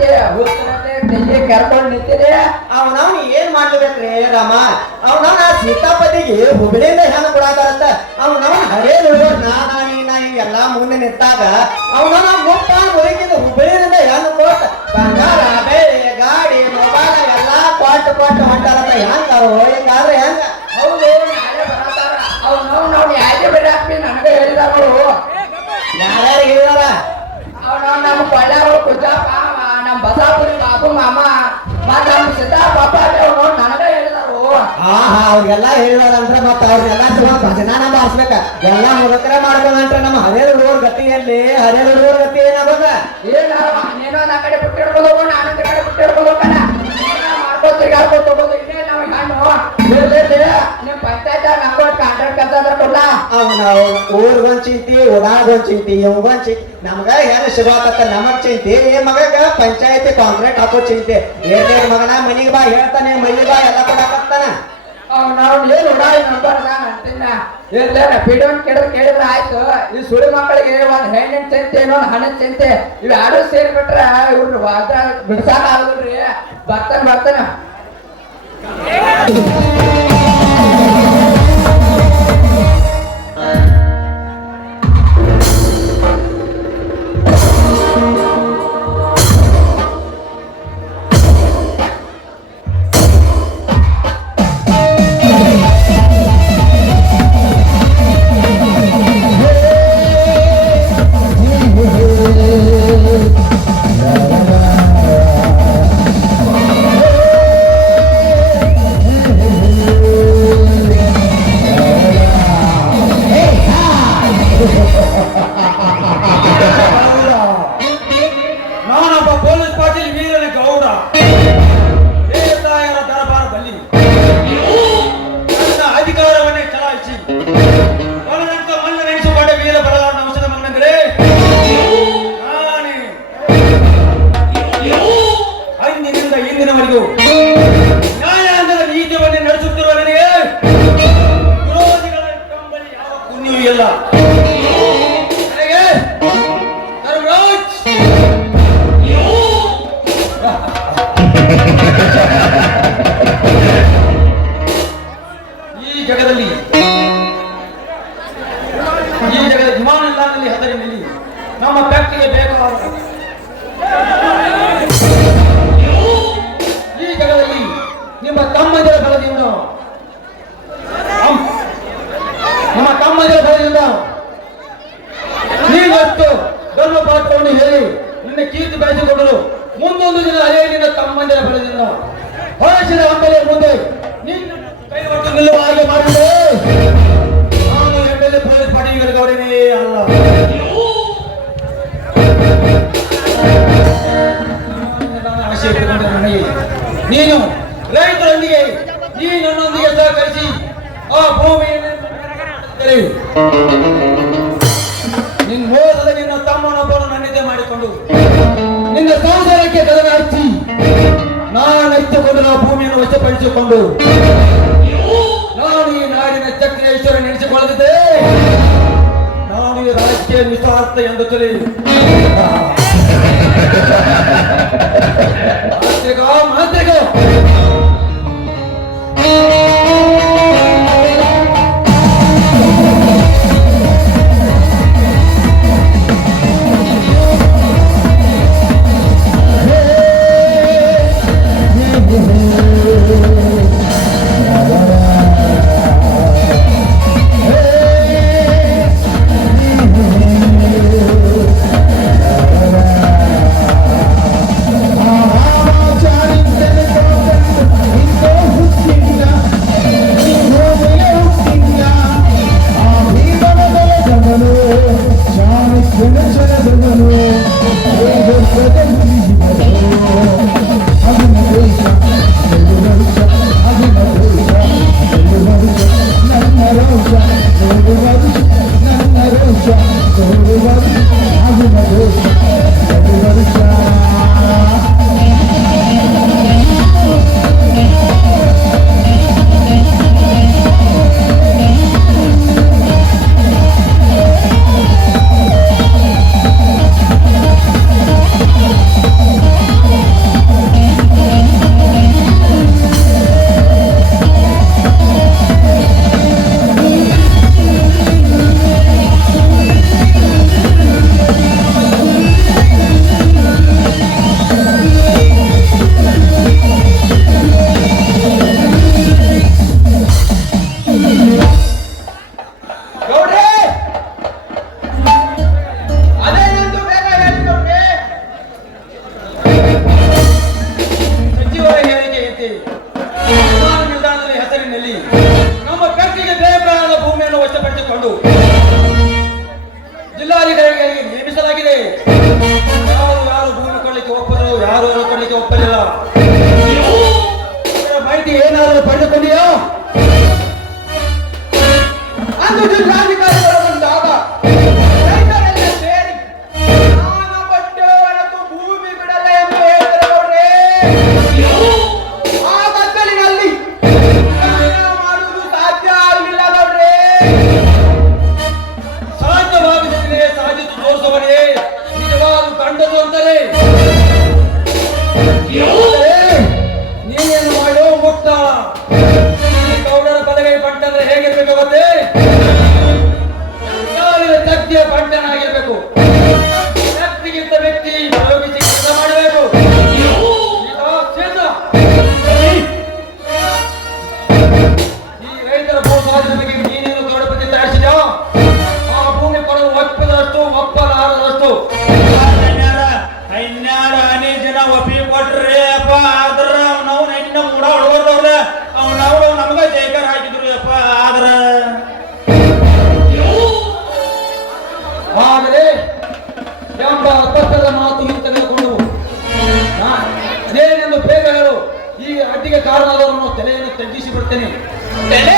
ಹೋಗತ್ತೆ ಹೋಗ್ತಾನಂತೆ ತೆಗೆ ಕರ್ಕೊಂಡು ನಿಂತಿದೆ ಅವನವ್ನ ಏನ್ ಮಾಡ್ಲೇಬೇಕ್ರಿ ರಾಮ? ಅವನವ್ನ ಸೀತಾಪತಿಗೆ ಹುಬ್ಳಿಯಿಂದ ಹೆಣ್ಣು ಕೊಡಾತಾರಂತ ಅವನವ್ನ ಹರೇ ನುಡಿಯೋರ್ ನಾ ನಾ, ನೀ, ನಾ, ಈ ಎಲ್ಲಾ ಮುಂದೆ ನಿಂತಾಗ ಅವನವ್ನ ಮುಪ್ಪ ಮುರಿಕಿದ ಹುಬ್ಳಿಯಿಂದ ಹೆಣ್ಣು ಕೊಟ್ಟ. ಬಂಗಾರ ಬೆಳೆ ಗಾಡಿ, ಮೊಬೈಲ್ ಎಲ್ಲಾ ಕೊಟ್ಟು ಕೊಟ್ಟು ಹೊಂಟಾರಂತ ಹೆಂಗ? ಹಿಂಗಾದ್ರೆ ಹೆಂಗ? ಹೌದು ಬರತಾರ ಅವ್ನು ಯಾಕೆ ಬೇಡ ನನಗೆ ಹೇಳಿದ ಯಾರ್ಯಾರು ಹಾ ಅವ್ರಿಗೆಲ್ಲ ಹೇಳಿದಾರಂದ್ರ ಮತ್ತ ಅವ್ರನ್ನೆಲ್ಲ ಸುಮಾರು ಭಜನಾನ ಮಾಡಿಸ್ಬೇಕ ಎಲ್ಲ ಮುದಕರ ಮಾಡ್ಕೊಂಡ್ರ ನಮ್ಮ ಹರೇ ಹುಡುಗರ ಗತಿಯಲ್ಲಿ ಎಲ್ಲಿ? ಹರೇ ಹುಡುಗರ ಗತಿ ಏನಾಗೋದ? ಏನ ನೀನು ನಾ ಕಡೆ ಬಿಟ್ಟಿರ್ಬೋದು ನಾನು ಈ ಕಡೆ ಬಿಟ್ಟಿರ್ಬೋದು ಕಣ. ಮಾಡ್ಕೋ ತಿರ್ಗಾಡ್ಕೋ ತಗೋದು. ಇನ್ನೇ ನಾವು ಹಣ್ಣು. ಇರ್ಲಿ ನಿಮ್ಮ ಪಂಚಾಯತ್ ನಂಗೆ ಕಾಂಟ್ರಾಕ್ಟ್ ಕೆಲಸ ಅಂದ್ರೆ ಕೊಡ್ಲಾ? ಅವನ ಊರ್ಗೊಂದ್ ಚಿಂತಿ ಉಡಾಗೊಂದ್ ಚಿಂತಿ ಇವಂಗೊಂದ್ ಚಿಂತಿ ನಮ್ಗ ಹೆಂಗ್ ಸಿಗೋಕತ್ತ ನಮಗ್ ಚಿಂತಿ ಏ ಮಗ ಪಂಚಾಯತಿ ಕಾಂಕ್ರೀಟ್ ಹಾಕೋ ಚಿಂತೆ ಏನೇ ಮಗನ? ಮನಿಗ್ ಬಾ ಹೇಳ್ತಾನೆ ಮನಿಗ್ ಬಾ ಎಲ್ಲ ಕೊಡಾಕತ್ತಾನ ನಾವು ಏನು ಉಡಾಯಿ ನಂಬರ್ ನಾನು ಅಂತಿನ್ನ ಇಲ್ಲ ಪಿಡಿಯೋನ್ ಕೇಳಿದ್ರೆ ಕೇಳಿದ್ರೆ ಆಯ್ತು. ಈ ಸುಳಿ ಮಕ್ಕಳಿಗೆ ಒಂದ್ ಹೆಣ್ಣಿನ ಚಿಂತೆ, ಇನ್ನೊಂದ್ ಹಣ್ಣಿನ ಚಿಂತೆ ಇವ್ ಯಾರು ಸೇರ್ಬಿಟ್ರೆ ಇವ್ರು ಬಿಡ್ಸಾಕ ಆಗುದಿಲ್ರಿ ಬರ್ತಾನೆ ಬರ್ತಾನೆ. ಈ ಜಗದಲ್ಲಿ, ಈ ನಮ್ಮ ಫ್ಯಾಕ್ಟರಿಗೆ ಬೇಕಾದ ಈ ಜಗದಲ್ಲಿ ನಿಮ್ಮ ತಮ್ಮಂದಿರ ಬಲದಿಂದ ನಮ್ಮ ತಮ್ಮಂದಿರ ಬಲದಿಂದ ನೀವಷ್ಟು ಧರ್ಮ ಪಾತ್ರವನ್ನು ಹೇಳಿ ನಿನ್ನ ಕೀರ್ತಿ ಬೆಳೆಸಿಕೊಂಡರು ಮುಂದೊಂದು ದಿನ ನಿನ್ನ ತಮ್ಮಂದಿರ ಬೆಳೆದಿಲ್ಲ ಹೊರಸಿದ ಹಂಬಲೆ ಮುಂದೆ ನಿನ್ನ ಕೈ ಹೊತ್ತು ನಿಲ್ಲುವ ಹಾಗೆ ಮಾಡಿದೆ ನಾನು ಎಮ್ಮೆಲ್ಯೆ ಪೊಲೀಸ್ ಪಾಟೀಲ್ ಗೌಡನೇ ಅಲ್ಲ ನಾನು ನನಗೆ ನೀನು ರೈತರೊಂದಿಗೆ, ನೀ ನನ್ನೊಂದಿಗೆ ಸಹಕರಿಸಿ ಆ ಭೂಮಿಯನ್ನು. ನಿನ್ನ ಹೋದ ನಿನ್ನ ತಮ್ಮನೊಬ್ಬನು ನನ್ನಿದೆ ಮಾಡಿಕೊಂಡು ನಿನ್ನ ಕದನ ಹಚ್ಚಿ ನಾನು ಎತ್ತುಕೊಂಡು ನಾವು ಭೂಮಿಯನ್ನು ವಶಪಡಿಸಿಕೊಂಡು, ನಾನು ಈ ನಾಡಿನ ಚಕ್ರೇಶ್ವರ ನೆನೆಸಿಕೊಳ್ಳದಿದ್ದೆ. ನಾನು ಈ ರಾಜ್ಯ ನಿಸ್ವಾರ್ಥ ಎಂದು ತಿಳಿ ಮಾಂತ್ರಿಕ ಮಾಂತ್ರಿಕ ತಗ್ಗಿಸಿ ಬಿಡ್ತೇನೆ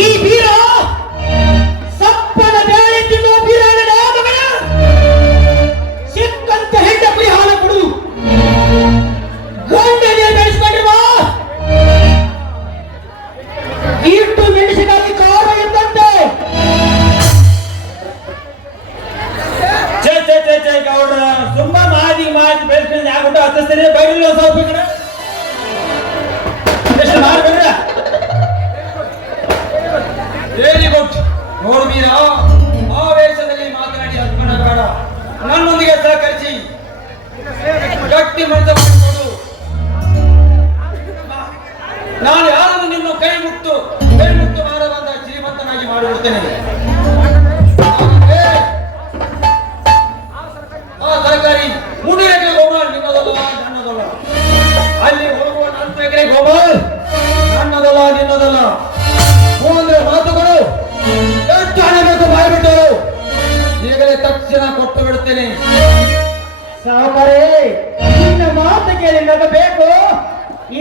ಈ ಬೀರ বিভক্ত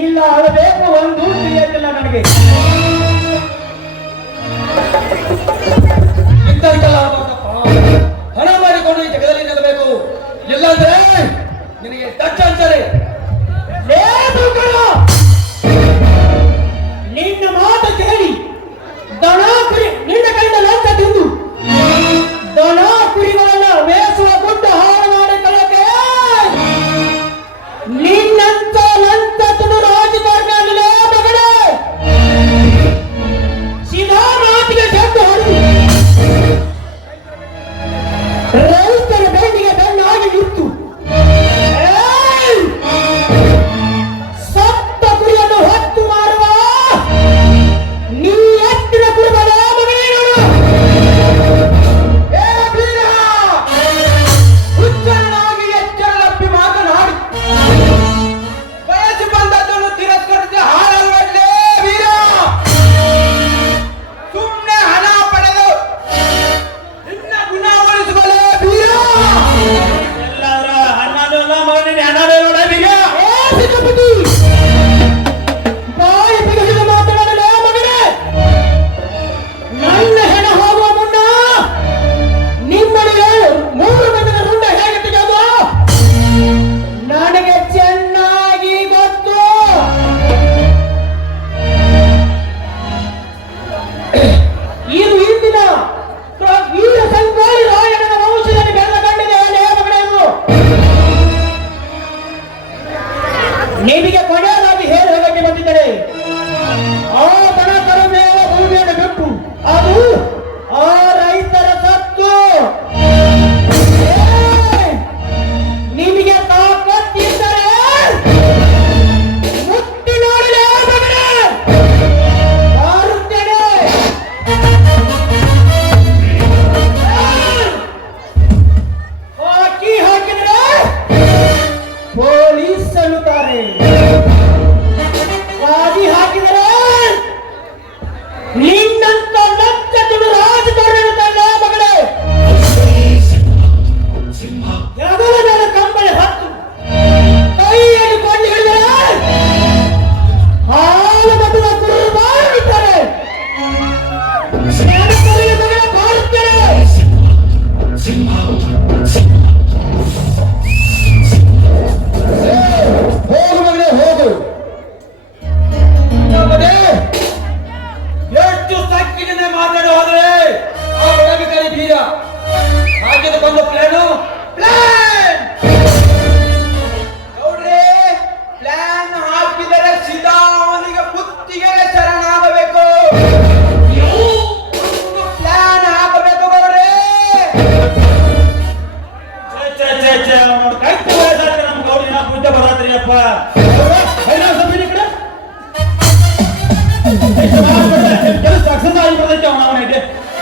ಇಲ್ಲ ಅಳಬೇಕು ಒಂದು ತಿಳಿಯಲಿಲ್ಲ ನನಗೆ. ಹಣ ಮಾಡಿಕೊಂಡು ಈ ಜಗದಲ್ಲಿ ನಿಲ್ಲಬೇಕು. ಇಲ್ಲಾಂದ್ರೆ ನಿನಗೆ ತಚ್ಚ Lean 네.